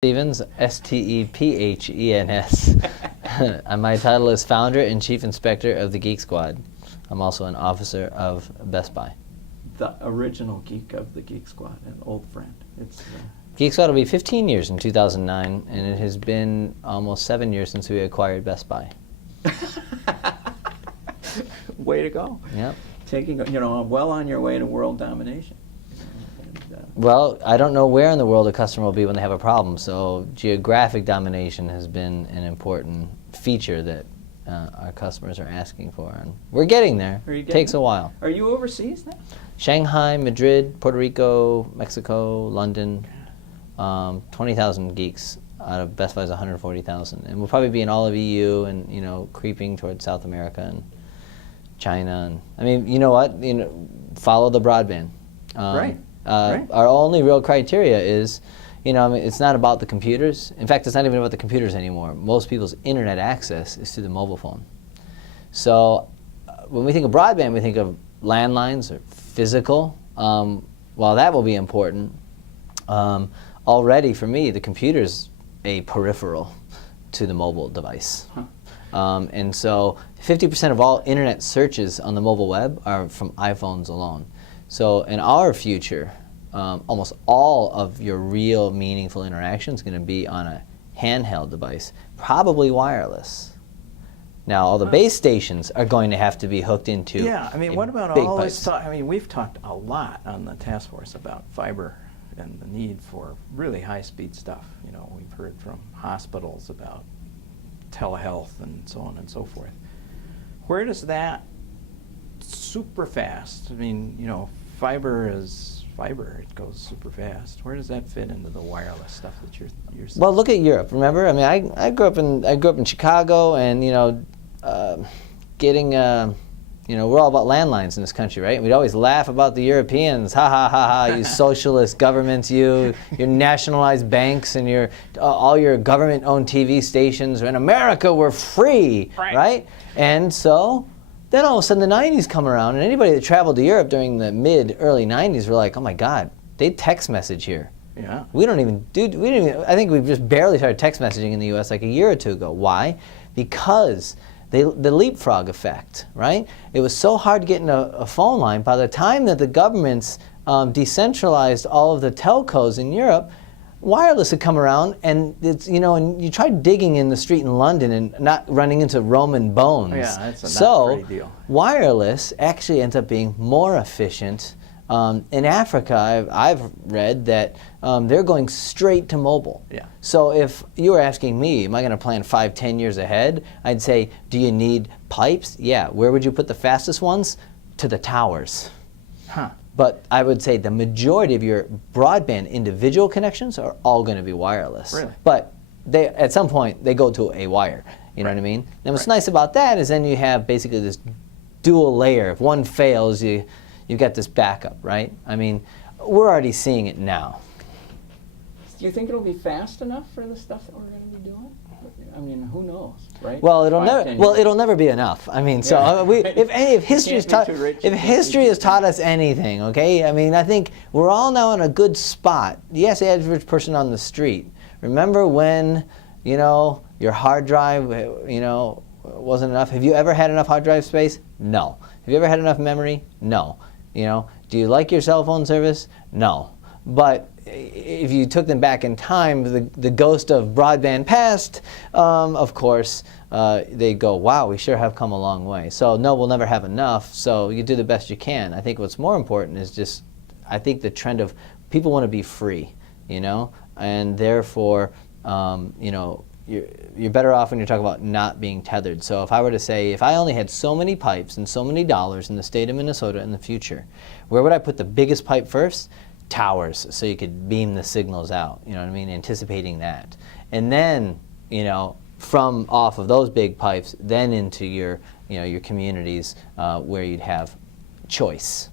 Stevens, Stephens. And my title is Founder and Chief Inspector of the Geek Squad. I'm also an officer of Best Buy. The original geek of the Geek Squad, an old friend. Geek Squad will be 15 years in 2009, and it has been almost 7 years since we acquired Best Buy. Way to go. Yep. Well on your way to world domination. Well, I don't know where in the world a customer will be when they have a problem, so geographic domination has been an important feature that our customers are asking for, and we're getting there. It takes a while. Are you overseas now? Shanghai, Madrid, Puerto Rico, Mexico, London, 20,000 geeks out of Best Buy's 140,000, and we'll probably be in all of EU and creeping towards South America and China, and I mean, you know what? Follow the broadband. Right. Our only real criteria is, it's not about the computers. In fact, it's not even about the computers anymore. Most people's internet access is through the mobile phone. So when we think of broadband, we think of landlines or physical. While that will be important, already for me, the computer's a peripheral to the mobile device. Huh. And so 50% of all internet searches on the mobile web are from iPhones alone. So in our future, almost all of your real meaningful interaction is going to be on a handheld device, probably wireless. Now, all the base stations are going to have to be hooked into what about all this talk? I mean, we've talked a lot on the task force about fiber and the need for really high-speed stuff. We've heard from hospitals about telehealth and so on and so forth. Where does that super fast? I mean, fiber is fiber. It goes super fast. Where does that fit into the wireless stuff that you're saying? Well, look at Europe. Remember, I mean, I grew up in Chicago, and getting we're all about landlines in this country, right? We'd always laugh about the Europeans. Ha ha ha ha! You socialist governments, your nationalized banks, and all your government-owned TV stations. In America, we're free, right? And so then all of a sudden the 90s come around, and anybody that traveled to Europe during the early 90s were like, oh my God, they text message here. Yeah. I think we've just barely started text messaging in the US like a year or two ago. Why? Because the leapfrog effect, right? It was so hard to get in a phone line. By the time that the governments decentralized all of the telcos in Europe, wireless had come around, and and you try digging in the street in London and not running into Roman bones. Yeah, that's not a great deal. Wireless actually ends up being more efficient. In Africa, I've read that they're going straight to mobile. Yeah. So if you were asking me, am I going to plan 5-10 years ahead? I'd say, do you need pipes? Yeah. Where would you put the fastest ones? To the towers. Huh. But I would say the majority of your broadband individual connections are all going to be wireless. Really? But at some point, they go to a wire. You know what I mean? And what's nice about that is then you have basically this dual layer. If one fails, you've got this backup, right? I mean, we're already seeing it now. Do you think it'll be fast enough for the stuff that we're going to be doing? I mean, who knows, right? Well, it'll never be enough. I mean, if history has taught us anything, okay? I mean, I think we're all now in a good spot. Yes, the average person on the street. Remember when, your hard drive, wasn't enough? Have you ever had enough hard drive space? No. Have you ever had enough memory? No. Do you like your cell phone service? No. But if you took them back in time, the ghost of broadband past, of course, they go, wow, we sure have come a long way. So no, we'll never have enough, so you do the best you can. I think what's more important is just, I think the trend of people want to be free, and therefore, you're better off when you're talking about not being tethered. So if I were to say, if I only had so many pipes and so many dollars in the state of Minnesota in the future, where would I put the biggest pipe first? Towers, so you could beam the signals out, anticipating that. And then, from off of those big pipes, then into your communities where you'd have choice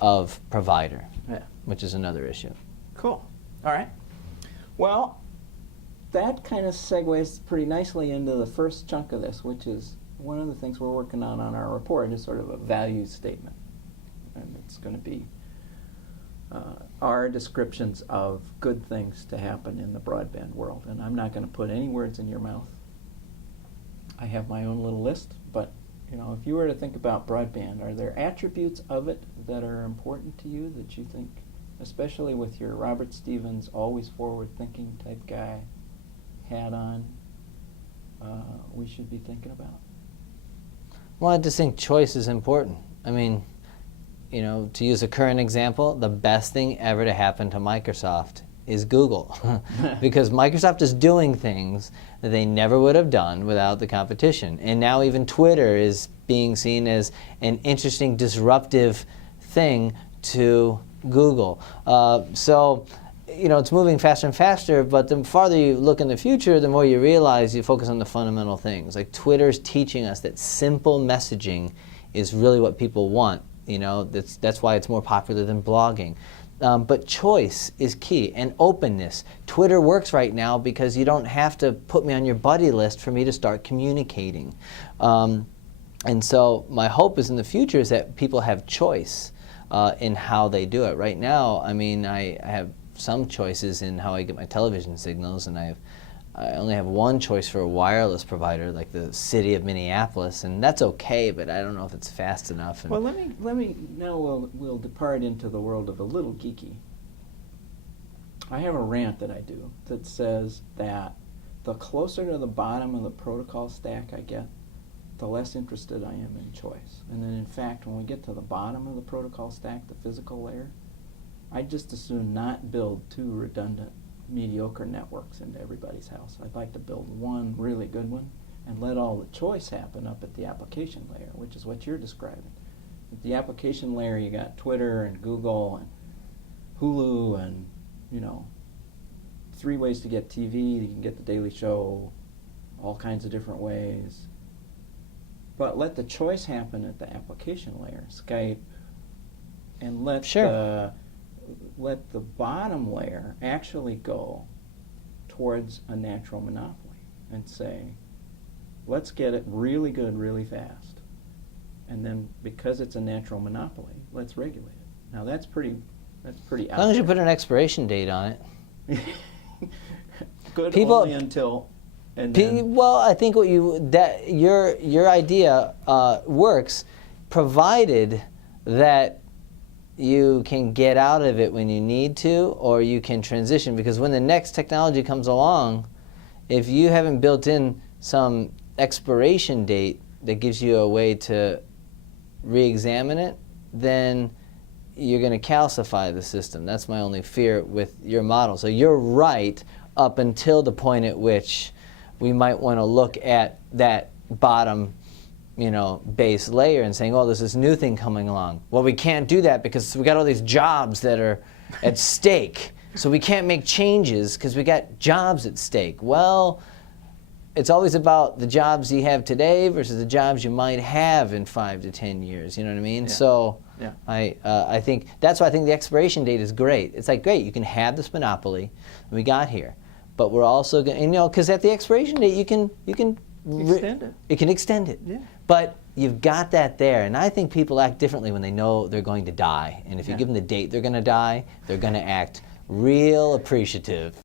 of provider, which is another issue. Cool. All right. Well, that kind of segues pretty nicely into the first chunk of this, which is one of the things we're working on our report is sort of a value statement. And it's going to be are descriptions of good things to happen in the broadband world. And I'm not going to put any words in your mouth. I have my own little list, but you know, if you were to think about broadband, are there attributes of it that are important to you that you think, especially with your Robert Stevens, always forward-thinking type guy, hat on, we should be thinking about? Well, I just think choice is important. I mean, you know, to use a current example, the best thing ever to happen to Microsoft is Google. Because Microsoft is doing things that they never would have done without the competition. And now even Twitter is being seen as an interesting, disruptive thing to Google. So, you know, it's moving faster and faster, but the farther you look in the future, the more you realize you focus on the fundamental things. Like Twitter's teaching us that simple messaging is really what people want. You know, that's why it's more popular than blogging. But choice is key, and openness. Twitter works right now because you don't have to put me on your buddy list for me to start communicating. And so my hope is in the future is that people have choice in how they do it. Right now, I mean, I have some choices in how I get my television signals, and I only have one choice for a wireless provider, like the city of Minneapolis, and that's okay, but I don't know if it's fast enough. Well, let me now we'll depart into the world of a little geeky. I have a rant that I do that says that the closer to the bottom of the protocol stack I get, the less interested I am in choice. And then in fact, when we get to the bottom of the protocol stack, the physical layer, I'd just as soon not build two redundant mediocre networks into everybody's house. I'd like to build one really good one and let all the choice happen up at the application layer, which is what you're describing. At the application layer, you got Twitter and Google and Hulu and, you know, 3 ways to get TV. You can get The Daily Show, all kinds of different ways. But let the choice happen at the application layer, Skype, and let the bottom layer actually go towards a natural monopoly and say, let's get it really good really fast. And then because it's a natural monopoly, let's regulate it. Now that's pretty out there. As long as you put an expiration date on it. Good only until and then. Well, I think your idea works, provided that you can get out of it when you need to, or you can transition. Because when the next technology comes along, if you haven't built in some expiration date that gives you a way to re-examine it, then you're going to calcify the system. That's my only fear with your model. So you're right up until the point at which we might want to look at that bottom, you know, base layer and saying, oh, there's this new thing coming along. Well, we can't do that because we got all these jobs that are at stake. So we can't make changes because we got jobs at stake. Well, it's always about the jobs you have today versus the jobs you might have in 5 to 10 years. You know what I mean? Yeah. So yeah. I think that's why I think the expiration date is great. It's like, great, you can have this monopoly we got here, but we're also going to, you know, because at the expiration date you can extend it. You can extend it. Yeah. But you've got that there, and I think people act differently when they know they're going to die. And if you give them the date they're going to die, they're going to act real appreciative.